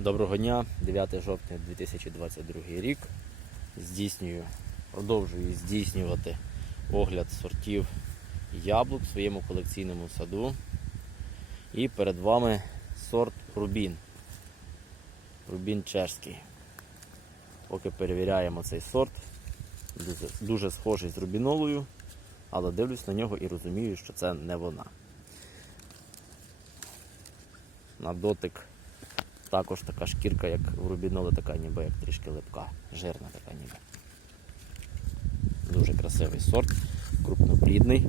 Доброго дня, 9 жовтня 2022 рік. Здійснюю, продовжую здійснювати огляд сортів яблук в своєму колекційному саду. І перед вами сорт Рубін. Рубін чешський. Поки перевіряємо цей сорт. Дуже, дуже схожий з рубінолою, але дивлюсь на нього і розумію, що це не вона. На дотик також така шкірка, як в рубіноли, така ніби як трішки липка, жирна така ніби. Дуже красивий сорт, крупноплідний.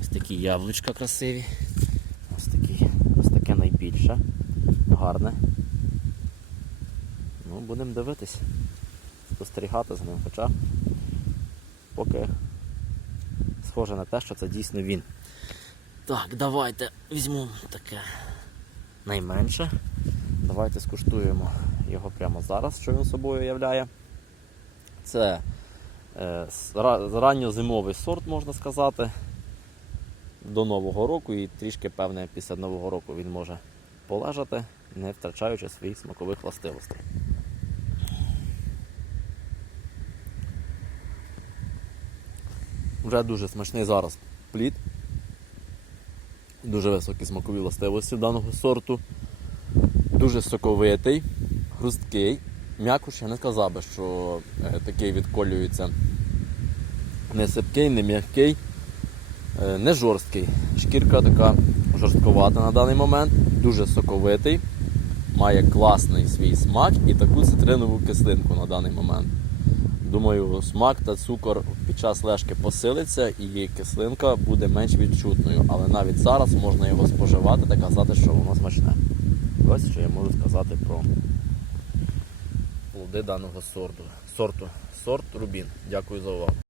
Ось такі яблучка красиві. Ось такі, ось таке найбільше. Гарне. Ну, будемо дивитись, спостерігати за ним, хоча поки схоже на те, що це дійсно він. Так, давайте візьмемо таке найменше. Давайте скуштуємо його прямо зараз, що він собою являє. Це е, ранньозимовий сорт, можна сказати, до Нового року і трішки, певне, після Нового року він може полежати, не втрачаючи своїх смакових властивостей. Вже дуже смачний зараз плід. Дуже високі смакові властивості даного сорту. Дуже соковитий, хрусткий. М'якуш я не сказав би, що е, такий відколюється не сипкий, не м'який, е, не жорсткий. Шкірка така жорстковата на даний момент, дуже соковитий, має класний свій смак і таку цитринову кислинку на даний момент. Думаю, смак та цукор під час лежки посилиться і кислинка буде менш відчутною. Але навіть зараз можна його споживати та казати, що воно смачне. Ось що я можу сказати про плоди даного сорту. Сорт Рубін. Дякую за увагу.